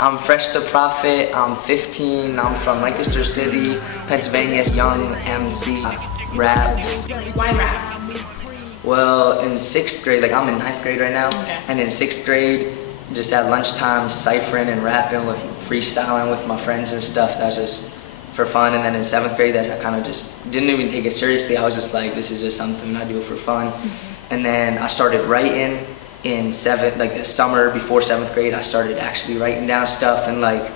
I'm Fresh the Prophet, I'm 15, I'm from Lancaster City, Pennsylvania, young MC, rap. Why rap? Well, in 6th grade, like I'm in 9th grade right now, and in 6th grade, just at lunchtime, ciphering and rapping, with freestyling with my friends and stuff. That was just for fun. And then in 7th grade, I kind of just didn't even take it seriously. I was just like, this is just something I do for fun. And then I started writing in the summer before 7th grade. I started actually writing down stuff and like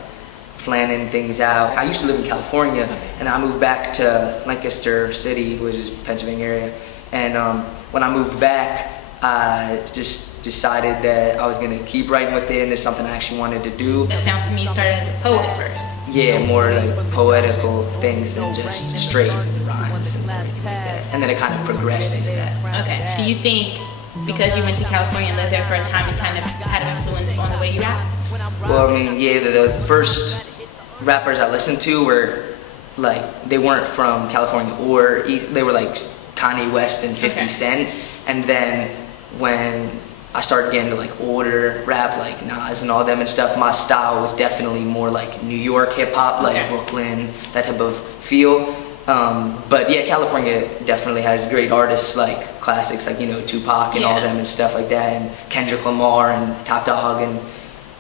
planning things out. I used to live in California, and I moved back to Lancaster City, which is Pennsylvania area. And when I moved back, I just decided that I was gonna keep writing with it, and it's something I actually wanted to do. It sounds to me you started as a poet first. Yeah, more like poetical things than just straight rhymes and everything like that. And then it kind of progressed into that. Okay. Do you think because you went to California and lived there for a time, it kind of had an influence on the way you rap? Well, I mean, yeah, the first rappers I listened to were like, they weren't from California, or they were like Kanye West and 50 Cent. And then when I started getting to like older rap, like Nas and all them and stuff, my style was definitely more like New York hip hop, like Brooklyn, that type of feel. But yeah, California definitely has great artists, like classics, like, you know, Tupac and all them and stuff like that, and Kendrick Lamar and Top Dog and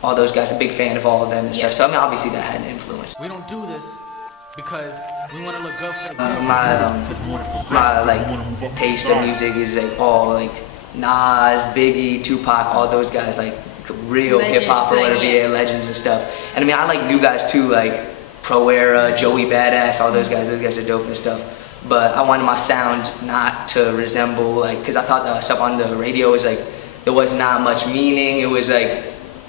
all those guys. A big fan of all of them and stuff. So I mean, obviously that had an influence. We don't do this because we want to look good for the my like taste of music is like all like Nas, Biggie, Tupac, all those guys, like real hip hop or whatever, yeah, legends and stuff. And I mean, I like new guys too, like Pro Era, Joey Badass, all those guys. Those guys are dope and stuff. But I wanted my sound not to resemble, like, because I thought the stuff on the radio was like, there was not much meaning. It was like,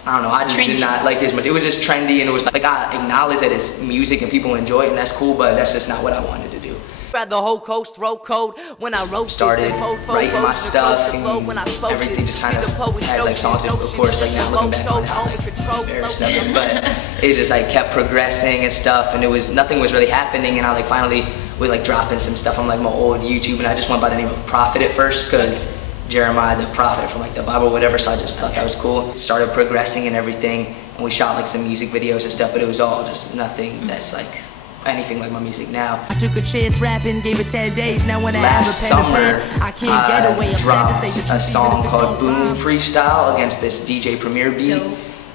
I don't know, I just did not like it as much. It was just trendy, and it was like I acknowledge that it's music and people enjoy it, and that's cool, but that's just not what I wanted to do. The whole coast throat code when I wrote started writing my stuff, and everything just kind of had like songs, and of course like now looking back on it, I'm like embarrassed of it, but it just like kept progressing and stuff, and it was nothing was really happening, and I like finally was like dropping some stuff on like my old YouTube, and I just went by the name of Prophet at first because Jeremiah the Prophet from like the Bible or whatever, so I just thought that was cool. It started progressing and everything, and we shot like some music videos and stuff, but it was all just nothing that's like anything like my music now. I took a chance rapping, gave it 10 days. Now when last summer, I dropped a song called Boom Freestyle against this DJ Premier beat,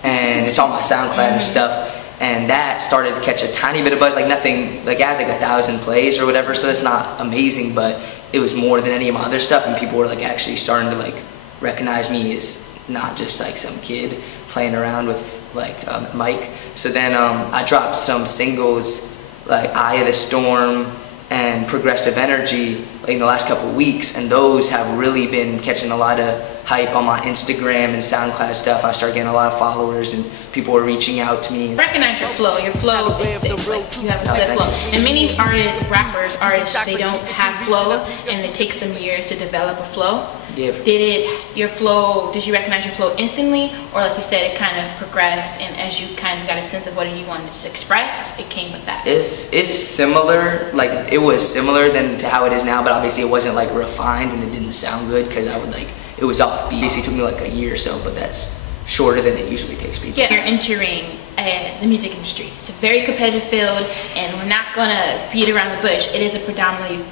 and it's on my SoundCloud and stuff. And that started to catch a tiny bit of buzz, like nothing, like it has like 1,000 plays or whatever, so it's not amazing, but it was more than any of my other stuff, and people were like actually starting to like recognize me as not just like some kid playing around with like a mic. So then I dropped some singles like Eye of the Storm and Progressive Energy like in the last couple of weeks, and those have really been catching a lot of hype on my Instagram and SoundCloud stuff. I started getting a lot of followers, and people were reaching out to me. Recognize your flow. Your flow is sick. Like, you have a good flow. And many artists, they don't have flow, and it takes them years to develop a flow. Yeah. Did you recognize your flow instantly, or like you said, it kind of progressed, and as you kind of got a sense of what you wanted to express, it came with that? It's similar, like it was similar than to how it is now, but obviously it wasn't like refined, and it didn't sound good because I would like, it was off beat. It took me like a year or so, but that's shorter than it usually takes people. Yeah, you're entering the music industry. It's a very competitive field, and we're not gonna beat around the bush. It is a predominantly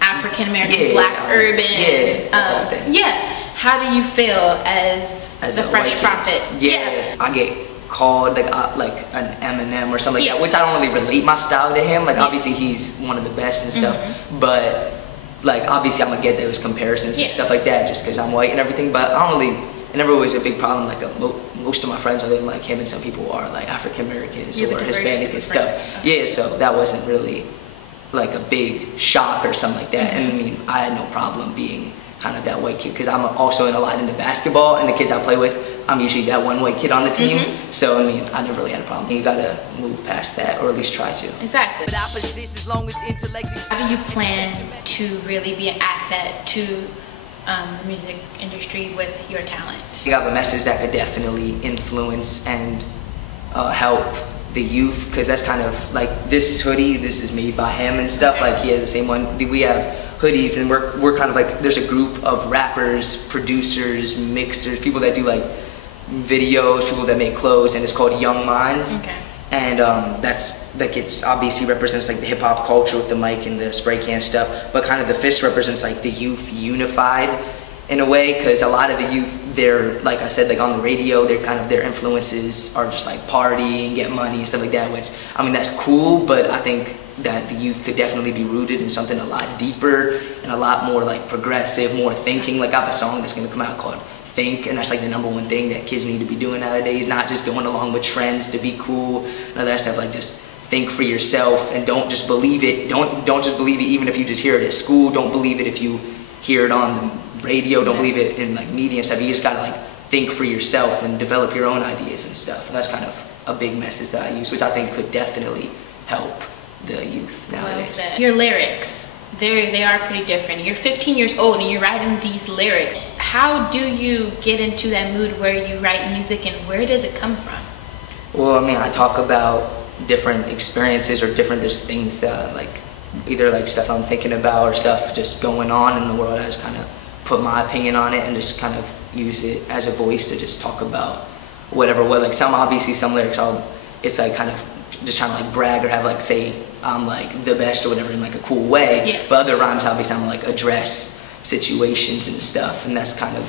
African American, black, urban. How do you feel as the Fresh Prophet? I get called like an Eminem or something like that, which I don't really relate my style to him. Like obviously he's one of the best and stuff, but like obviously I'm gonna get those comparisons and stuff like that just because I'm white and everything. But I don't really. It never was a big problem. Like most of my friends, other than like him, and some people are like African Americans or Hispanic and stuff. Yeah, so that wasn't really like a big shock or something like that. And I mean, I had no problem being kind of that white kid because I'm also in a lot into basketball, and the kids I play with, I'm usually that one white kid on the team. So I mean, I never really had a problem. You gotta move past that, or at least try to. Exactly. How do you plan to really be an asset to the music industry with your talent? You have a message that could definitely influence and help the youth, because that's kind of like this hoodie, this is made by him and stuff, like he has the same one. We have hoodies, and we're kind of like, there's a group of rappers, producers, mixers, people that do like videos, people that make clothes, and it's called Young Minds. Okay. And that's like, it's obviously represents like the hip hop culture with the mic and the spray can stuff, but kind of the fist represents like the youth unified in a way, because a lot of the youth, they're, like I said, like on the radio, they're kind of, their influences are just like party and get money and stuff like that, which, I mean, that's cool, but I think that the youth could definitely be rooted in something a lot deeper and a lot more like progressive, more thinking. Like I have a song that's gonna come out called Think, and that's like the #1 thing that kids need to be doing nowadays, not just going along with trends to be cool and all that stuff. Like, just think for yourself and don't just believe it. Don't just believe it even if you just hear it at school. Don't believe it if you hear it on the radio. Don't believe it in like media and stuff. You just gotta like think for yourself and develop your own ideas and stuff. And that's kind of a big message that I use, which I think could definitely help the youth nowadays. Well, your lyrics, they are pretty different. You're 15 years old and you're writing these lyrics. How do you get into that mood where you write music, and where does it come from? Well, I mean, I talk about different experiences or different just things that like, either like stuff I'm thinking about or stuff just going on in the world. I just kind of put my opinion on it and just kind of use it as a voice to just talk about whatever. Well, like obviously some lyrics, it's like kind of just trying to like brag or have like, say I'm like the best or whatever in like a cool way. Yeah. But other rhymes obviously I'm like address situations and stuff, and that's kind of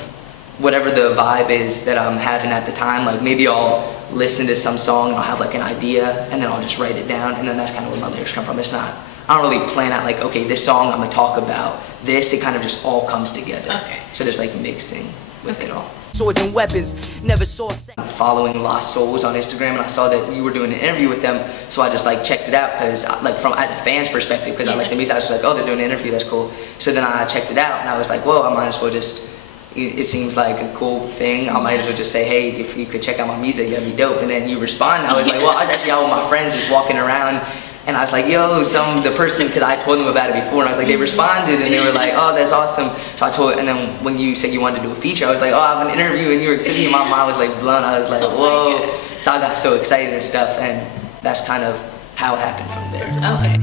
whatever the vibe is that I'm having at the time. Like maybe I'll listen to some song and I'll have like an idea and then I'll just write it down, and then that's kind of where my lyrics come from. It's not, I don't really plan out like, okay, this song I'm gonna talk about this. It kind of just all comes together. Okay. So there's like mixing with it all. Swords and weapons, never saw I'm following Lost Souls on Instagram, and I saw that you were doing an interview with them, so I just like checked it out, because like from as a fan's perspective, because I like the music, I was just like, oh, they're doing an interview, that's cool. So then I checked it out and I was like, well, I might as well just, it seems like a cool thing, I might as well just say, hey, if you could check out my music, that'd be dope. And then you respond, and I was like, well, I was actually out with my friends just walking around, and I was like, yo, the person, because I told them about it before, and I was like, they responded, and they were like, oh, that's awesome. So I told, and then when you said you wanted to do a feature, I was like, oh, I have an interview in New York City, and my mind was like blown. I was like, whoa. So I got so excited and stuff, and that's kind of how it happened from there. Okay.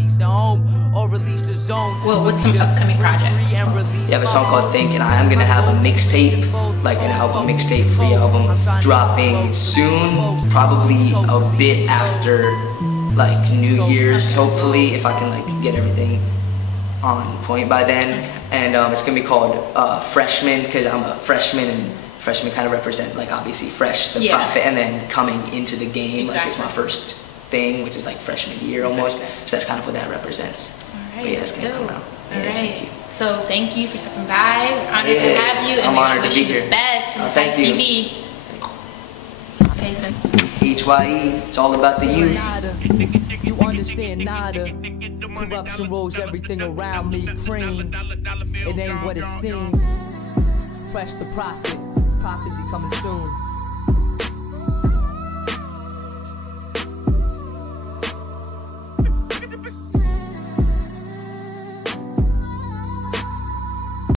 Well, what's some upcoming projects? You have a song called Think, and I am gonna have a mixtape, like an album mixtape, free album, dropping soon, probably a bit after like New Year's, hopefully, if I can like get everything on point by then. And it's gonna be called Freshman, because I'm a freshman, and freshmen kind of represent like obviously fresh, the prophet, and then coming into the game, like it's my first thing, which is like freshman year almost. So that's kind of what that represents. All right, but yeah, it's gonna come out. Thank you. So thank you for stopping by. We're honored to have you, and I'm honored to be here. The best from thank you. TV. Okay, so HYE, it's all about the youth. You understand nada. Corruption rolls everything around me. Cream. It ain't what it seems. Fresh the prophet. Prophecy coming soon.